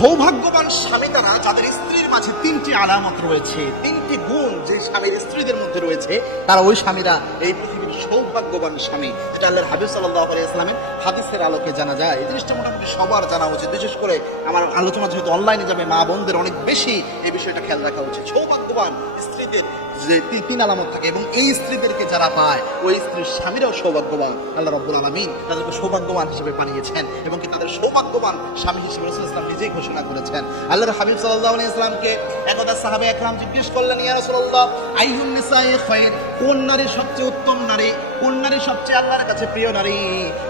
সৌভাগ্যবান স্বামী তারা, যাদের স্ত্রীর মাঝে তিনটি আলামত রয়েছে, তিনটি গুণ যে স্বামীর স্ত্রীদের মধ্যে রয়েছে, তারা ওই স্বামীরা এই পৃথিবীর সৌভাগ্যবান স্বামী। যেটা আল্লাহর হাবিব সাল্লাহ ইসলামের হাদিসের আলোকে জানা যায়, এই জিনিসটা মোটামুটি সবার জানা উচিত। বিশেষ করে আমার আলোচনা যেহেতু অনলাইনে যাবে, মা বোনদের অনেক বেশি এই বিষয়টা খেয়াল রাখা উচিত। সৌভাগ্যবান স্ত্রীদের যে তিন আলামত থাকে এবং এই স্ত্রীদেরকে যারা পায়, ওই স্ত্রীর স্বামীরাও সৌভাগ্যবান। আল্লাহ রব্বুল আলমিন তাদেরকে সৌভাগ্যবান হিসেবে বানিয়েছেন এবং কি তাদের সৌভাগ্যবান স্বামী হিসেবে রসুল ইসলাম নিজেই ঘোষণা করেছেন। আল্লাহর হাবিব সাল্লাহ ইসলামকে একদা সাহাবে একরাম জিজ্ঞেস করলেন, ইয়া রাসূলুল্লাহ, আইয়ুন নিসায়ে খায়র কোন নারী সবচেয়ে উত্তম নারী? কোন নারী সবচেয়ে আল্লাহর কাছে প্রিয় নারী?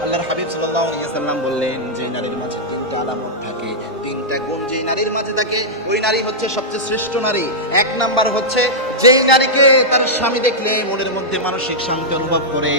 আল্লাহর হাবিব সাল্লাম বললেন, যে নারীর মাঝে তিনটা আলামত থাকে, তিনটা গুণ যেই নারীর মাঝে থাকে, ওই নারী হচ্ছে সবচেয়ে শ্রেষ্ঠ নারী। এক নাম্বার হচ্ছে, যেই নারীকে তার স্বামী দেখলে মনের মধ্যে মানসিক শান্তি অনুভব করে,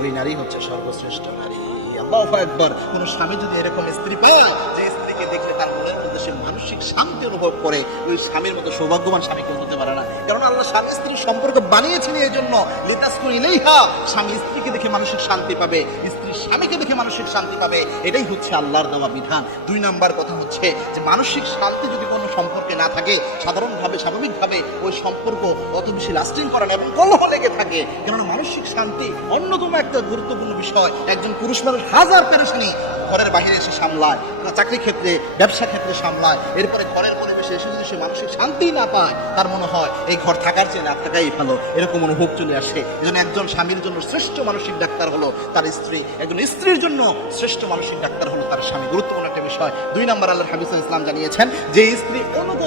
ওই নারী হচ্ছে সর্বশ্রেষ্ঠ নারী। আল্লাহু আকবার। কোন স্বামী যদি এরকম স্ত্রী পায়, যে স্ত্রীকে দেখলে তার মনের মধ্যে সে মানসিক শান্তি অনুভব করে। ওই স্বামীর মতো সৌভাগ্যবান স্বামী কেউ হতে পারে না। কারণ আল্লাহ স্বামী স্ত্রীর সম্পর্ক বানিয়েছেন এই জন্য। লিতাসকু ইলাইহা, স্বামী স্ত্রীকে দেখে মানসিক শান্তি পাবে স্ত্রী স্বামীকে দেখে মানসিক শান্তি পাবে। এটাই হচ্ছে আল্লাহর দেওয়া বিধান। দুই নাম্বার কথা হচ্ছে যে, মানসিক শান্তি যদি কোনো সম্পর্কে না থাকে, সাধারণভাবে, স্বাভাবিকভাবে ওই সম্পর্ক অত বেশি লাস্টিং করে না এবং কলহ লেগে থাকে। কেননা মানসিক শান্তি অন্যতম একটা গুরুত্বপূর্ণ বিষয়। একজন পুরুষ মানুষ হাজার পেরেশানি ঘরের বাইরে এসে সামলায়। চাকরি ক্ষেত্রে ব্যবসা ক্ষেত্রে সামলায়, এরপরে ঘরের পরিবেশে এসে যদি সে মানসিক শান্তি না পায়, তার মনে হয় এই ঘর থাকার চেয়ে না থাকাই ভালো। এরকম অনুভব চলে আসে। এজন্য একজন স্বামীর জন্য শ্রেষ্ঠ মানসিক ডাক্তার হলো তার স্ত্রী। একজন স্ত্রীর জন্য শ্রেষ্ঠ মানসিক ডাক্তার হলো তার স্বামী। গুরুত্বপূর্ণ একটা বিষয়। দুই নম্বর আল্লাহ হাবিজ ইসলাম জানিয়েছেন, যে স্ত্রী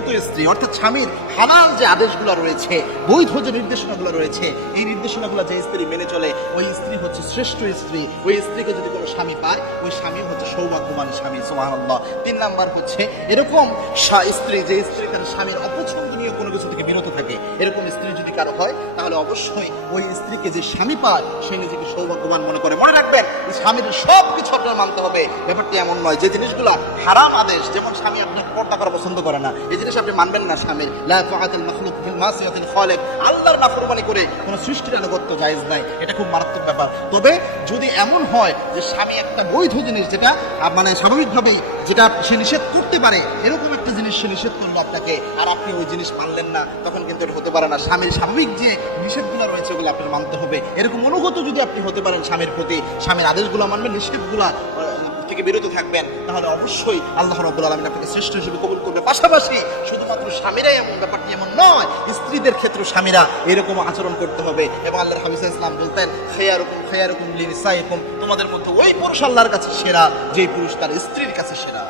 অনুগত স্ত্রী, অর্থাৎ স্বামীর হালাল যে আদেশগুলো রয়েছে, বৈধ যে নির্দেশনাগুলো রয়েছে, এই নির্দেশনাগুলো যে স্ত্রী মেনে চলে, ওই স্ত্রী হচ্ছে শ্রেষ্ঠ স্ত্রী। ওই স্ত্রীকে যদি কোনো স্বামী পায়, ওই স্বামী হচ্ছে সৌভাগ্যবান স্বামী, সুবহানাল্লাহ। তিন নাম্বার হচ্ছে, এরকম স্ত্রী, যে স্ত্রী তার স্বামীর অপছন্দনীয় কোনো কিছু থেকে বিরত থাকে, এরকম স্ত্রী যদি কারও হয় অবশ্যই ওই স্ত্রীকে যে স্বামী পায়, সে নিজেকে সৌভাগ্যবান মনে করে। মনে রাখবেন স্বামীর সব কিছু আপনার মানতে হবে। ব্যাপারটি এমন নয়, যে জিনিসগুলো হারাম আদেশ, যেমন স্বামী আপনার পর্দা করা পছন্দ করে না, এই জিনিস আপনি মানবেন না স্বামীর। লা ফাআতুল মাখলুক ফিল মাসিয়াতিল খালিক, আল্লাহর নাফরমানি করে কোনো সৃষ্টির আনুগত্য জায়েজ নাই। এটা খুব মারাত্মক ব্যাপার। তবে যদি এমন হয় যে স্বামী একটা বৈধ জিনিস যেটা মানে স্বাভাবিকভাবেই যেটা সে নিষেধ করতে পারে, এরকম একটা জিনিস সে নিষেধ করল আপনাকে, আর আপনি ওই জিনিস মানলেন না, তখন কিন্তু এটা হতে পারে না। স্বামীর স্বাভাবিক যে নিষেধগুলো রয়েছে ওগুলো আপনার মানতে হবে। এরকম অনুগত যদি আপনি হতে পারেন স্বামীর প্রতি, স্বামীর আদেশগুলো মানবেন নিষেধগুলো থেকে বিরত থাকবেন, তাহলে অবশ্যই আল্লাহ রব্বুল আলমিন আপনাকে শ্রেষ্ঠ হিসেবে কবুল করবে। পাশাপাশি শুধুমাত্র স্বামীরাই এমন ব্যাপারটি এমন নয়, স্ত্রীদের ক্ষেত্রে স্বামীরা এরকম আচরণ করতে হবে। এবং আল্লাহর হাবিজ ইসলাম বলতেন, খেয়ারকম খেয়ারকম লিনিসাইকুম। তোমাদের মধ্যে ওই পুরুষ আল্লাহর কাছে সেরা যে পুরুষ তার স্ত্রীর কাছে সেরা।